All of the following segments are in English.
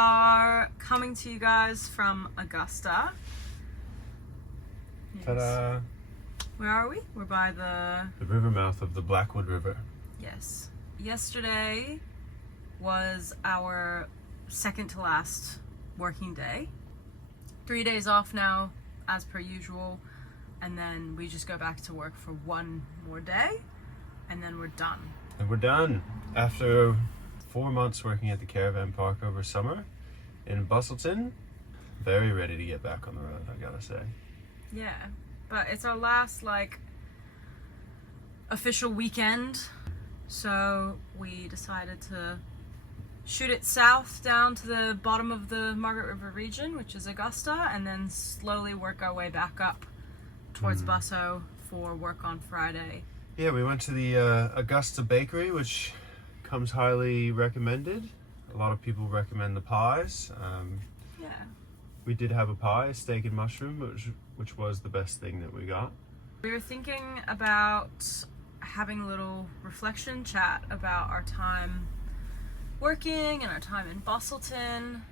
are coming to you guys from Augusta. Yes. Ta-da! Where are we? We're by the river mouth of the Blackwood River. Yes. Yesterday was our second to last working day. 3 days off now, as per usual, and then we just go back to work for one more day, and then we're done. And we're done. After 4 months working at the caravan park over summer in Busselton, very ready to get back on the road, I gotta say. Yeah, but it's our last official weekend, so we decided to shoot it south down to the bottom of the Margaret River Region, which is Augusta, and then slowly work our way back up towards Busso for work on Friday. Yeah, we went to the Augusta bakery, which comes highly recommended. A lot of people recommend the pies. Yeah. We did have a pie, a steak and mushroom, which was the best thing that we got. We were thinking about having a little reflection chat about our time working and our time in Busselton.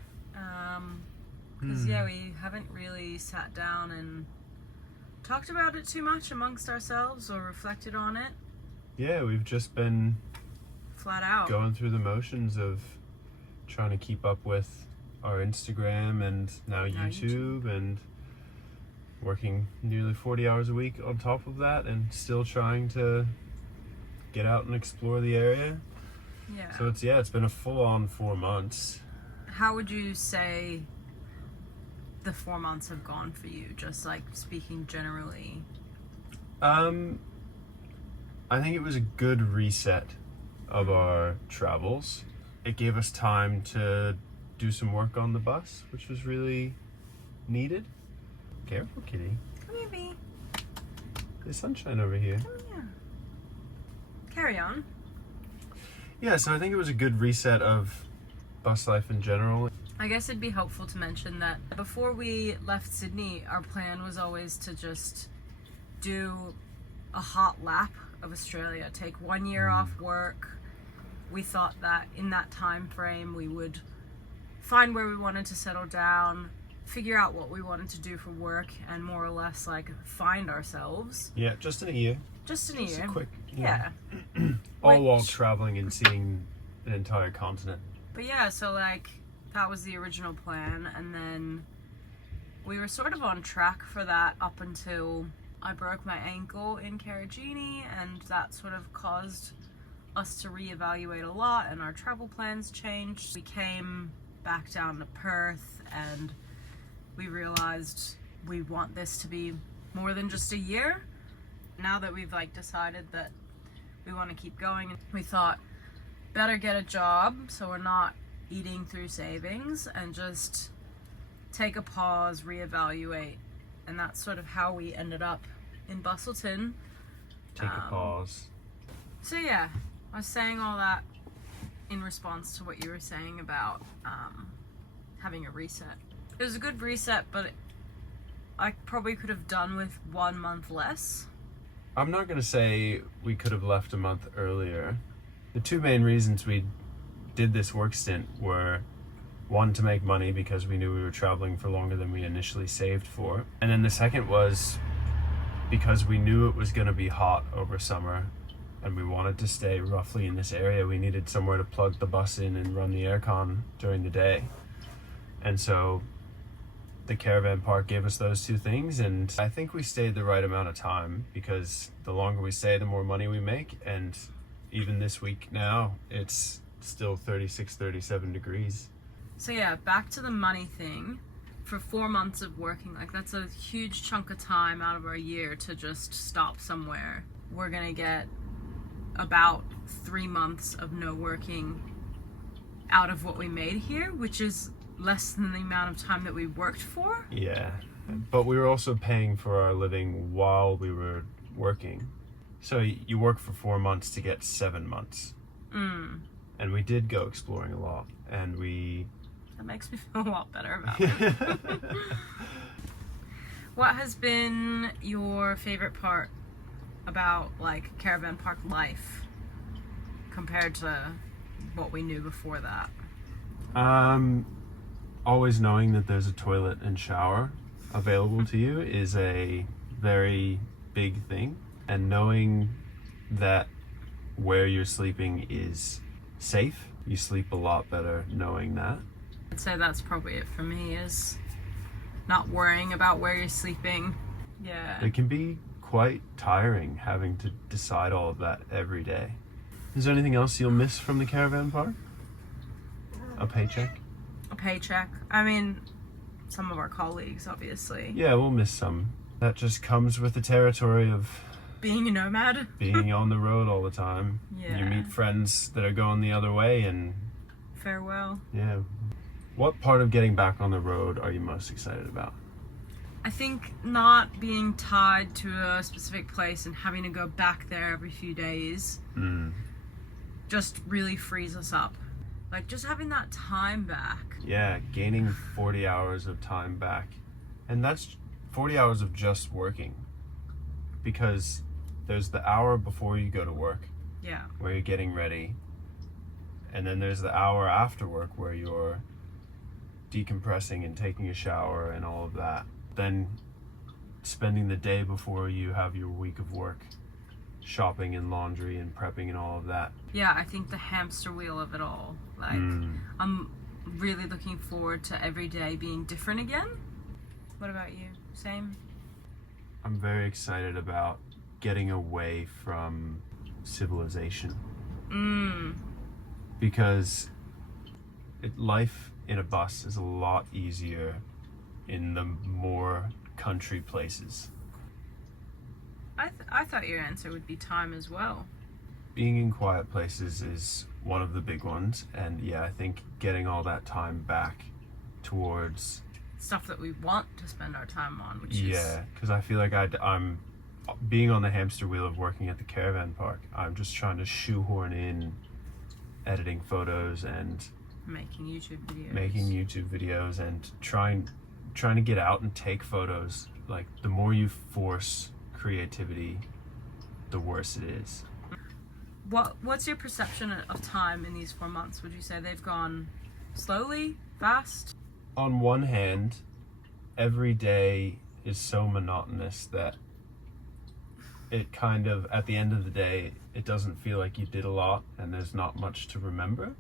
Because yeah, we haven't really sat down and talked about it too much amongst ourselves or reflected on it. Yeah, we've just been flat out going through the motions of trying to keep up with our Instagram and now YouTube, and working nearly 40 hours a week on top of that, and still trying to get out and explore the area. Yeah. So it's been a full-on 4 months. How would you say the 4 months have gone for you, just speaking generally? I think it was a good reset of our travels. It gave us time to do some work on the bus, which was really needed. Careful, kitty. Come here, bee. There's sunshine over here. Come here. Carry on. Yeah, so I think it was a good reset of bus life in general. I guess it'd be helpful to mention that before we left Sydney, our plan was always to just do a hot lap of Australia, take 1 year off work. We thought that in that time frame we would find where we wanted to settle down, figure out what we wanted to do for work, and more or less find ourselves. Yeah, just in a year. Just in a year. A quick, yeah. All while traveling and seeing an entire continent. But yeah, so that was the original plan, and then we were sort of on track for that up until I broke my ankle in Caragini, and that sort of caused us to reevaluate a lot, and our travel plans changed. We came back down to Perth, and we realized we want this to be more than just a year. Now that we've decided that we want to keep going, we thought better get a job so we're not eating through savings, and just take a pause, reevaluate, and that's sort of how we ended up in Busselton. Take a pause. So yeah, I was saying all that in response to what you were saying about having a reset. It was a good reset, but I probably could have done with 1 month less. I'm not going to say we could have left a month earlier. The two main reasons we did this work stint were, one, to make money because we knew we were traveling for longer than we initially saved for. And then the second was because we knew it was going to be hot over summer and we wanted to stay roughly in this area. We needed somewhere to plug the bus in and run the aircon during the day. And so the caravan park gave us those two things, and I think we stayed the right amount of time, because the longer we stay, the more money we make. And even this week now, it's still 36, 37 degrees. So yeah, back to the money thing. For 4 months of working, that's a huge chunk of time out of our year to just stop somewhere. We're gonna get about 3 months of no working out of what we made here, which is less than the amount of time that we worked for. Yeah, but we were also paying for our living while we were working. So you work for 4 months to get 7 months. And we did go exploring a lot, and that makes me feel a lot better about it. What has been your favorite part about caravan park life compared to what we knew before that? always knowing that there's a toilet and shower available to you is a very big thing. And knowing that where you're sleeping is safe, you sleep a lot better knowing that. I'd say that's probably it for me, is not worrying about where you're sleeping. Yeah. It can be quite tiring having to decide all of that every day. Is there anything else you'll miss from the caravan park? A paycheck? A paycheck. I mean, some of our colleagues, obviously. Yeah, we'll miss some. That just comes with the territory of Being a nomad. being on the road all the time. Yeah. You meet friends that are going the other way, and Farewell. yeah. What part of getting back on the road are you most excited about? I think not being tied to a specific place and having to go back there every few days just really frees us up. Like, just having that time back. Yeah, gaining 40 hours of time back. And that's 40 hours of just working. Because there's the hour before you go to work Yeah. where you're getting ready. And then there's the hour after work where you're decompressing and taking a shower and all of that. Then spending the day before you have your week of work, shopping and laundry and prepping and all of that. Yeah, I think the hamster wheel of it all. Like, I'm really looking forward to every day being different again. What about you? Same? I'm very excited about getting away from civilization. Because life in a bus is a lot easier in the more country places. I thought your answer would be time as well. Being in quiet places is one of the big ones, and yeah, I think getting all that time back towards Stuff that we want to spend our time on, which is... Yeah, because I feel like I'm being on the hamster wheel of working at the caravan park. I'm just trying to shoehorn in editing photos and Making YouTube videos. And trying to get out and take photos. Like, the more you force creativity, the worse it is. What's your perception of time in these 4 months? Would you say they've gone slowly, fast? On one hand, every day is so monotonous that it kind of, at the end of the day, it doesn't feel like you did a lot and there's not much to remember.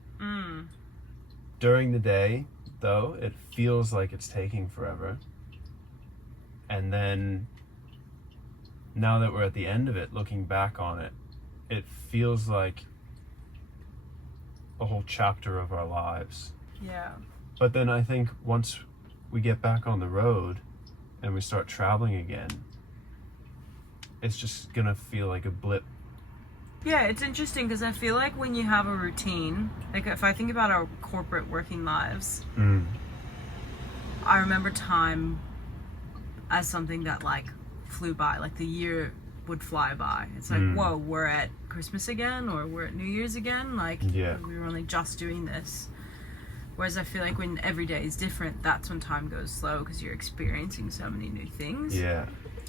During the day, though, it feels like it's taking forever. And then, now that we're at the end of it, looking back on it, it feels like a whole chapter of our lives. Yeah. But then I think once we get back on the road and we start traveling again, it's just gonna feel like a blip. Yeah, it's interesting because I feel like when you have a routine, like if I think about our corporate working lives, I remember time as something that like flew by, like the year would fly by. It's like, whoa, we're at Christmas again, or we're at New Year's again. Like, Yeah. we were only just doing this. Whereas I feel like when every day is different, that's when time goes slow because you're experiencing so many new things. Yeah.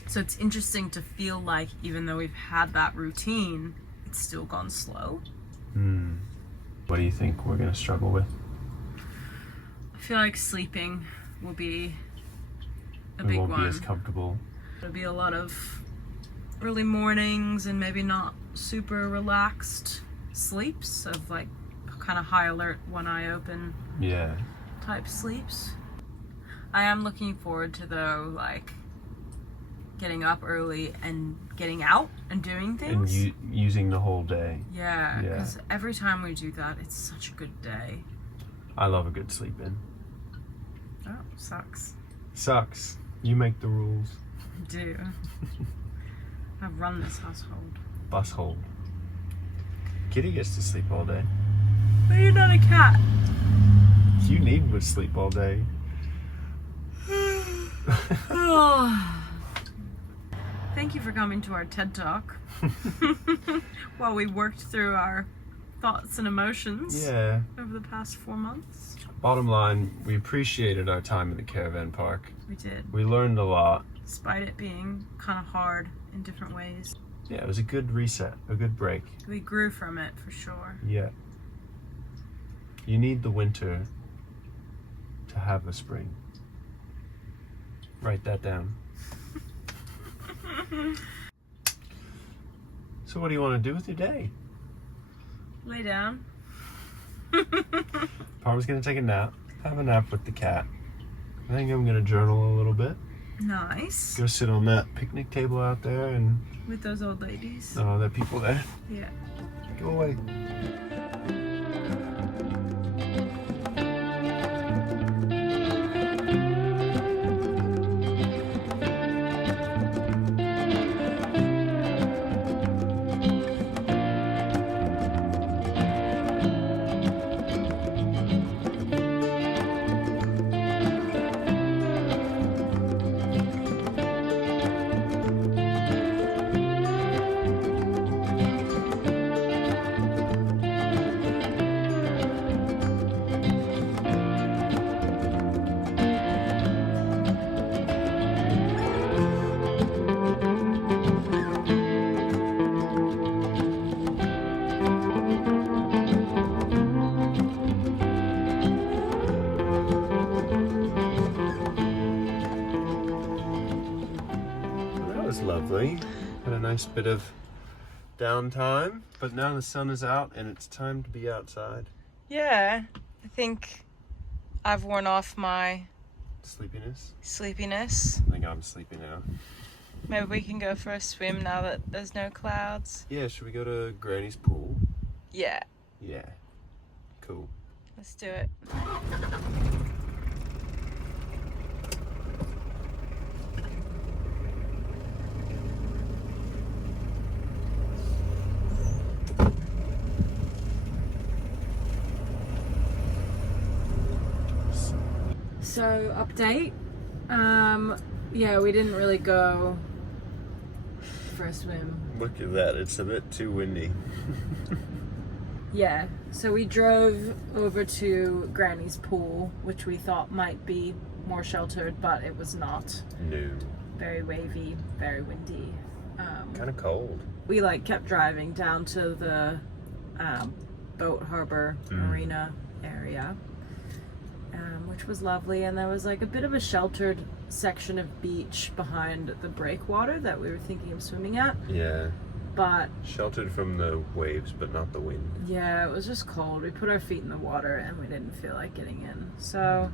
So it's interesting to feel like even though we've had that routine, it's still gone slow. What do you think we're gonna struggle with? I feel like sleeping will be a It big won't one. be as comfortable. There'll be a lot of early mornings and maybe not super relaxed sleeps of like kind of high alert, one eye open Yeah. type sleeps. I am looking forward to though, like getting up early and getting out and doing things. And using the whole day. Yeah, Yeah. because every time we do that, it's such a good day. I love a good sleep in. Oh, sucks. Sucks. You make the rules. I do. I run this household. Bushold. Kitty gets to sleep all day. But you're not a cat. You need to sleep all day. Thank you for coming to our TED Talk while we worked through our thoughts and emotions Yeah. over the past 4 months. Bottom line, we appreciated our time in the caravan park. We did, We learned a lot. despite it being kind of hard in different ways. Yeah, it was a good reset, a good break. We grew from it for sure. Yeah. You need the winter to have a spring. Write that down. So what do you want to do with your day? Lay down. Palmer's gonna take a nap. Have a nap with the cat. I think I'm gonna journal a little bit. Nice. Go sit on that picnic table out there and... With those old ladies. Oh, there are people there. Yeah. Go away. Lovely. Had a nice bit of downtime, but now the sun is out and it's time to be outside. Yeah, I think I've worn off my sleepiness. I think I'm sleepy now. Maybe we can go for a swim now that there's no clouds. Yeah, should we go to Granny's pool? Yeah. Yeah. Cool. Let's do it. So update, yeah, we didn't really go for a swim. Look at that, it's a bit too windy. Yeah, so we drove over to Granny's pool, which we thought might be more sheltered, but it was not. No. Very wavy, very windy. Kind of cold. We kept driving down to the boat harbor marina area. Which was lovely, and there was a bit of a sheltered section of beach behind the breakwater that we were thinking of swimming at. Yeah. But sheltered from the waves, but not the wind. Yeah, it was just cold. We put our feet in the water and we didn't feel like getting in. So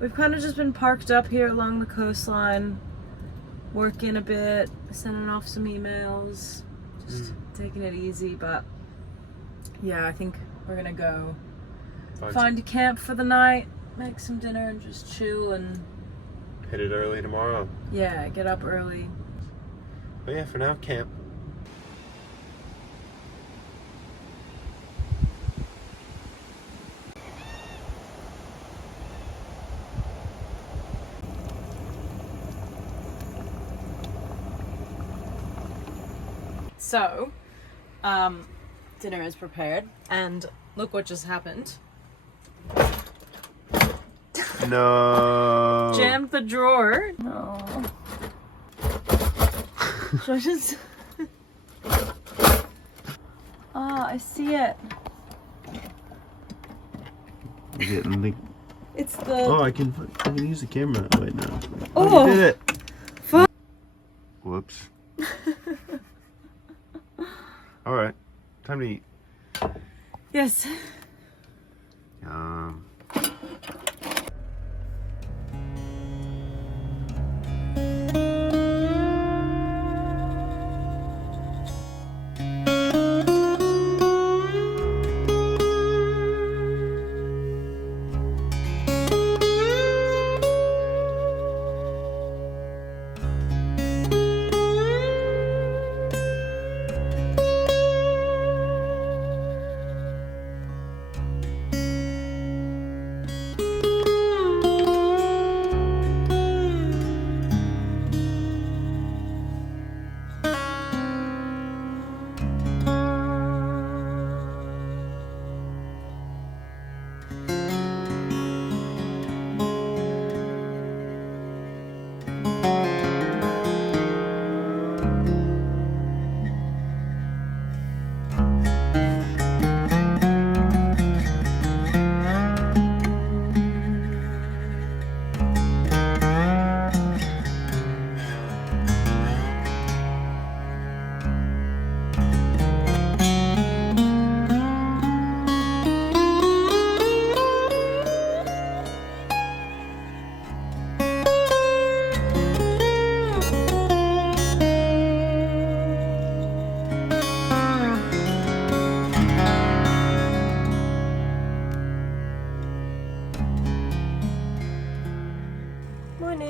we've kind of just been parked up here along the coastline, working a bit, sending off some emails, just taking it easy. But yeah, I think we're gonna go find a camp for the night, make some dinner and just chill and hit it early tomorrow. Yeah, get up early. But yeah, for now, camp. So, dinner is prepared, and look what just happened. No. Jammed the drawer. No. Should I just... Oh, I see it. It's the... Oh, I can use the camera. Oh, wait, no. Oh, you did it. Fuck. Whoops. All right, time to eat. Yes.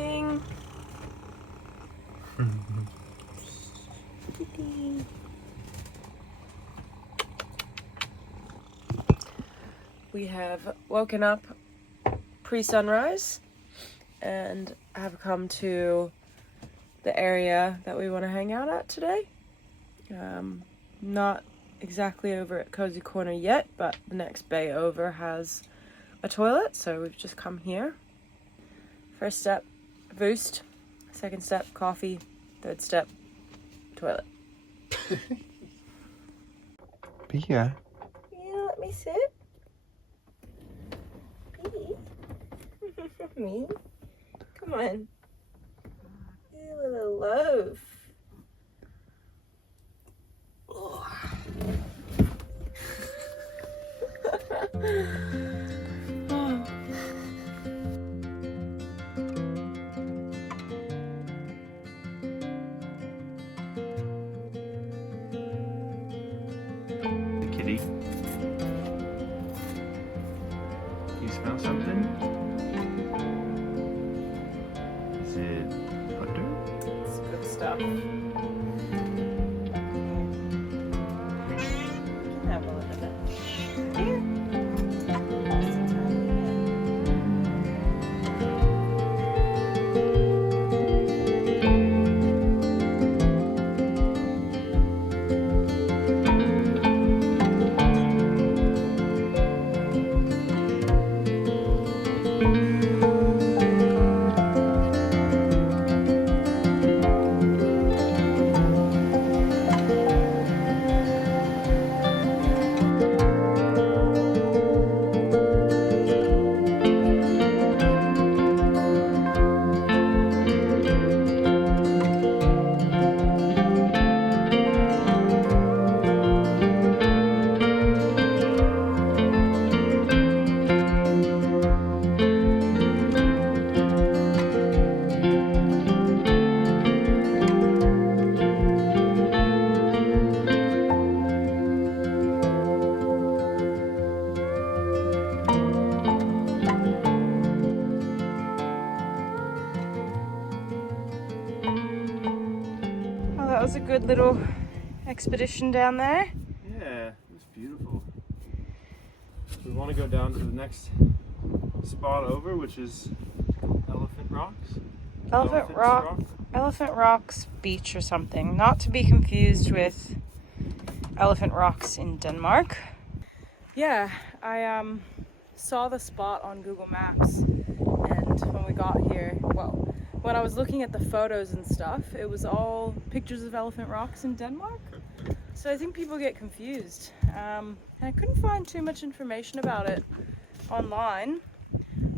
morning. We have woken up pre-sunrise and have come to the area that we want to hang out at today. Not exactly over at Cosy Corner yet, but the next bay over has a toilet, so we've just come here. First step, boost. Second step, coffee. Third step, toilet. Pia. Yeah, let me sit. Me? Come on. You little loaf. Oh. Kitty. You smell something? Is it butter? It's good stuff. You can have a look at that. Here. That was a good little expedition down there. Yeah, it was beautiful. We want to go down to the next spot over, which is Elephant Rocks. Elephant Rocks Beach or something. Not to be confused with Elephant Rocks in Denmark. Yeah, I saw the spot on Google Maps, and when we got here, well, when I was looking at the photos and stuff, it was all pictures of Elephant Rocks in Denmark. So I think people get confused. And I couldn't find too much information about it online.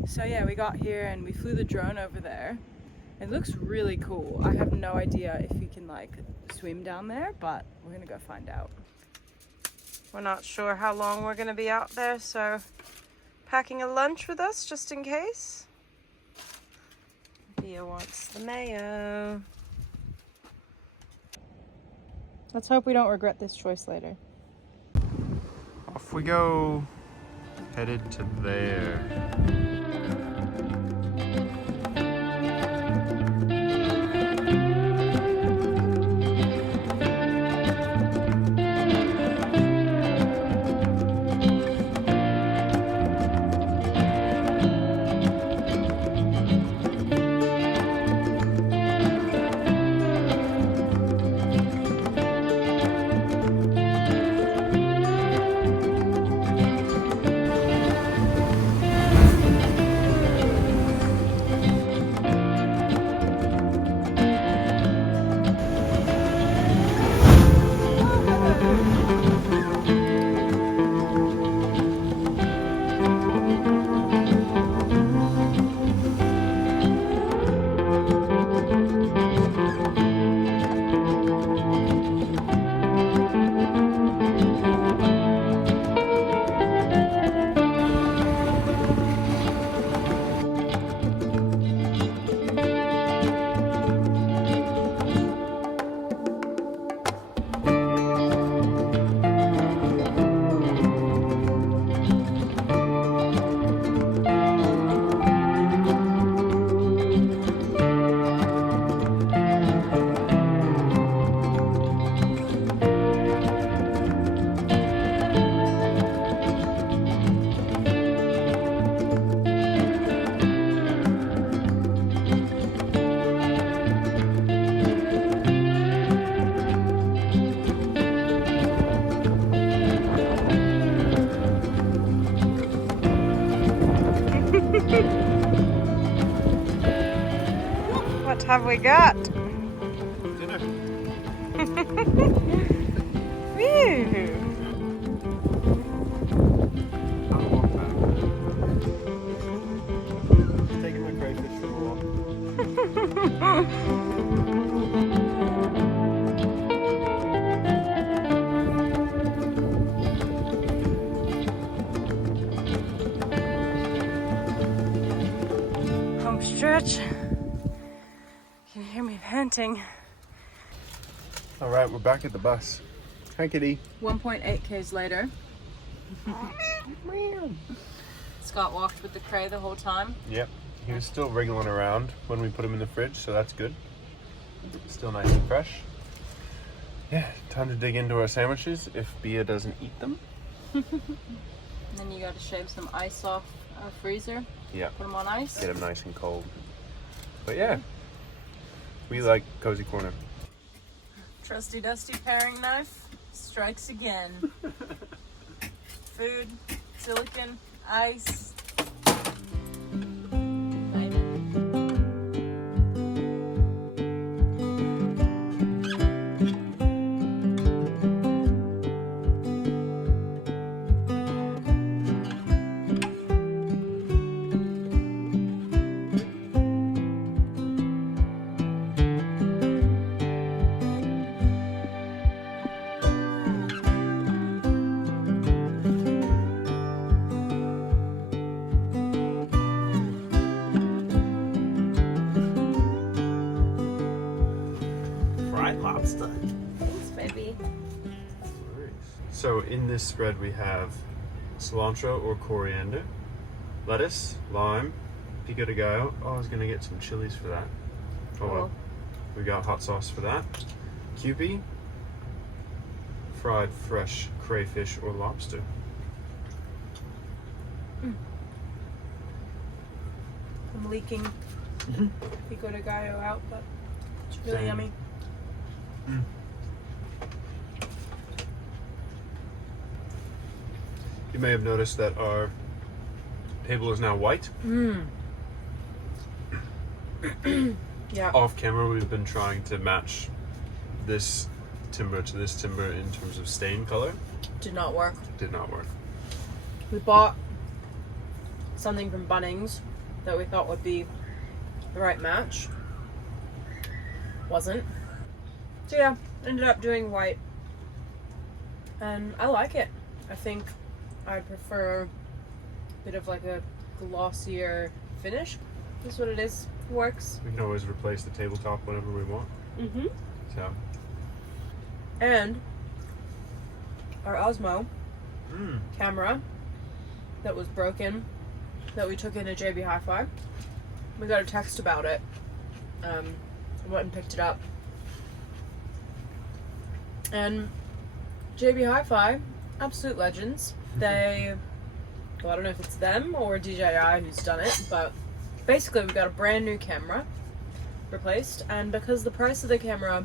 So yeah, we got here and we flew the drone over there. It looks really cool. I have no idea if you can like swim down there, but we're gonna go find out. We're not sure how long we're gonna be out there, so packing a lunch with us just in case. Pia wants the mayo. Let's hope we don't regret this choice later. Off we go. Headed to there. What have we got? Dinner. Woo! I'll walk back. Taking my crayfish for a walk. Home stretch. You can hear me panting. All right, we're back at the bus. Hi, kitty. 1.8 k's later. Scott walked with the cray the whole time. Yep, he was still wriggling around when we put him in the fridge, so that's good. Still nice and fresh. Yeah, time to dig into our sandwiches if Bia doesn't eat them. And then you got to shave some ice off our freezer. Yeah, Put them on ice. get them nice and cold. But yeah, we like Cosy Corner. Trusty dusty paring knife strikes again. Food, silicone, ice. Fried lobster. Thanks, baby. So in this spread we have cilantro or coriander, lettuce, lime, pico de gallo. Oh, I was gonna get some chilies for that. Oh well. We got hot sauce for that. Kewpie, fried fresh crayfish or lobster. I'm leaking pico de gallo out, but it's really Same. yummy. You may have noticed that our table is now white. Yeah. Off camera, we've been trying to match this timber to this timber in terms of stain color. Did not work. Did not work. We bought something from Bunnings that we thought would be the right match. Wasn't. So yeah, ended up doing white. And I like it. I think I prefer a bit of like a glossier finish. That's what it is. Works. We can always replace the tabletop whenever we want. Mm-hmm. So. And our Osmo camera that was broken, that we took into JB Hi-Fi. We got a text about it. I went and picked it up. And JB Hi-Fi, absolute legends. They, well, I don't know if it's them or DJI who's done it, but basically we got a brand new camera replaced, and because the price of the camera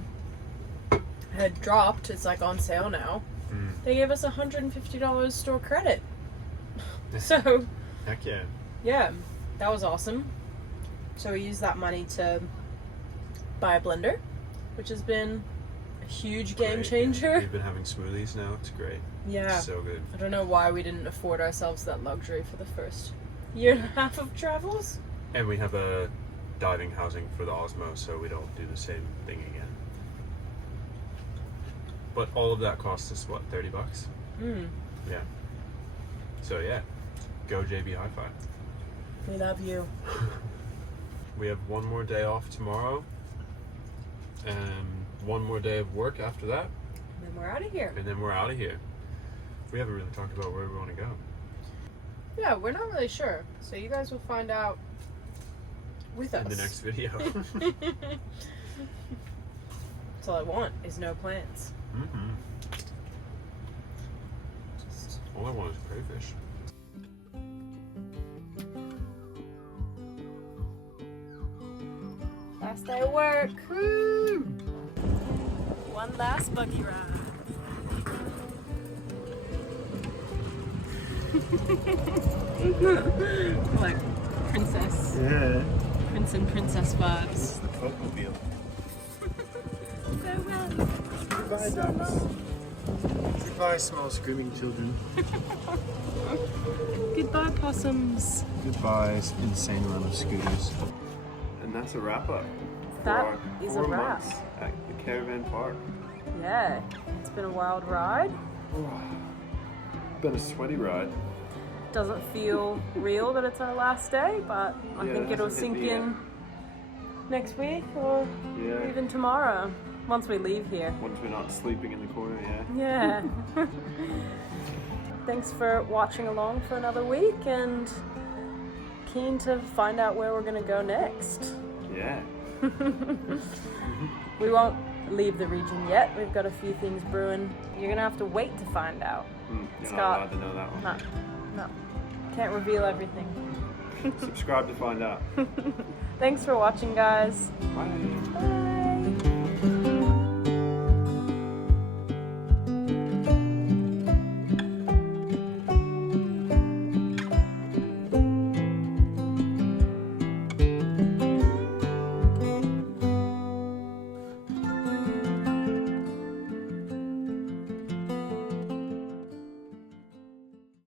had dropped, it's like on sale now, they gave us $150 store credit. So Heck yeah. yeah, that was awesome. So we used that money to buy a blender, which has been a huge game Great, changer. yeah. We've been having smoothies now. It's great. Yeah. It's so good. I don't know why we didn't afford ourselves that luxury for the first year and a half of travels. And we have a diving housing for the Osmo, so we don't do the same thing again. But all of that cost us, what, $30? Yeah. So yeah, go JB Hi-Fi. We love you. We have one more day off tomorrow, and one more day of work after that, And then we're out of here. and then we're out of here. We haven't really talked about where we want to go. Yeah, we're not really sure. So you guys will find out with us. In the next video. That's all I want is no plans. Just All I want is crayfish. last day of work. Woo! One last buggy ride. Like princess. Yeah. Prince and Princess vibes. The Folkmobile. Farewell. Goodbye, So ducks. long. Goodbye, small screaming children. Goodbye, possums. Goodbye, insane run of scooters. And that's a wrap up. That for is 4 a wrap. months at the caravan park. Yeah, it's been a wild ride. Been a sweaty ride. Doesn't feel real that it's our last day, but I Yeah, think it it'll hasn't hit sink me in next week or Yeah. even tomorrow once we leave here. Once we're not sleeping in the corner, yeah. Yeah. Thanks for watching along for another week and keen to find out where we're going to go next. Yeah. We won't leave the region yet. We've got a few things brewing. You're going to have to wait to find out. You're Scott. not allowed to know that one. No. Can't reveal everything. Subscribe to find out. Thanks for watching, guys. Bye. Bye.